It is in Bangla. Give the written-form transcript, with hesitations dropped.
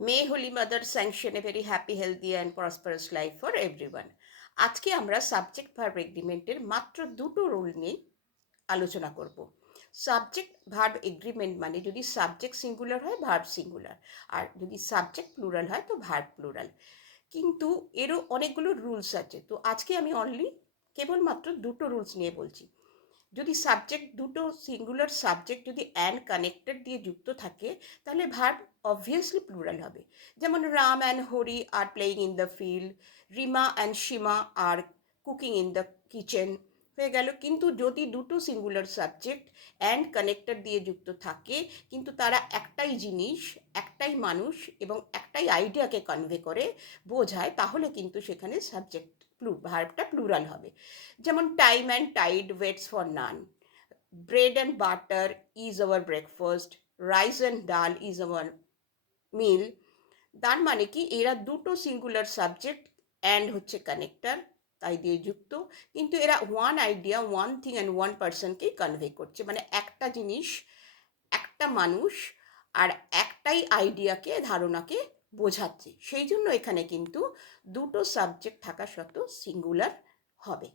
May Holy Mother sanction a very happy, healthy and prosperous life for everyone. আজকে আমরা সাবজেক্ট ভার্ব এগ্রিমেন্টের মাত্র দুটো রুল নিয়ে আলোচনা করব। সাবজেক্ট ভার্ব এগ্রিমেন্ট মানে যদি সাবজেক্ট সিঙ্গুলার হয় ভার্ব সিঙ্গুলার, আর যদি সাবজেক্ট প্লুরাল হয় তো ভার্ব প্লুরাল। কিন্তু এরও অনেকগুলো রুলস আছে, তো আজকে আমি অনলি কেবলমাত্র দুটো রুলস নিয়ে বলছি। যদি সাবজেক্ট দুটো সিঙ্গুলার সাবজেক্ট যদি অ্যান্ড কানেক্টেড দিয়ে যুক্ত থাকে তাহলে ভার্ব অবভিয়াসলি প্লুরাল হবে। যেমন Ram and Hari are playing in the field, Rima and Sima are cooking in the kitchen হয়ে গেল। কিন্তু যদি দুটো সিঙ্গুলার সাবজেক্ট অ্যান্ড কানেক্টেড দিয়ে যুক্ত থাকে কিন্তু তারা একটাই জিনিস, একটাই মানুষ এবং একটাই আইডিয়াকে কনভে করে বোঝায়, তাহলে কিন্তু সেখানে সাবজেক্ট ভার্বটা প্লুরাল হবে। যেমন time and tide waits for none, bread and butter is our breakfast, rice and dal is our meal. তার মানে কি এরা দুটো সিঙ্গুলার সাবজেক্ট, অ্যান্ড হচ্ছে কানেক্টার তাই দিয়ে যুক্ত, কিন্তু এরা one idea, one thing and one পার্সনকেই কনভে করছে, মানে একটা জিনিস, একটা মানুষ আর একটাই আইডিয়াকে, ধারণাকে বোঝাচ্ছে। সেই জন্য এখানে কিন্তু দুটো সাবজেক্ট থাকা সত্ত্বেও সিঙ্গুলার হবে।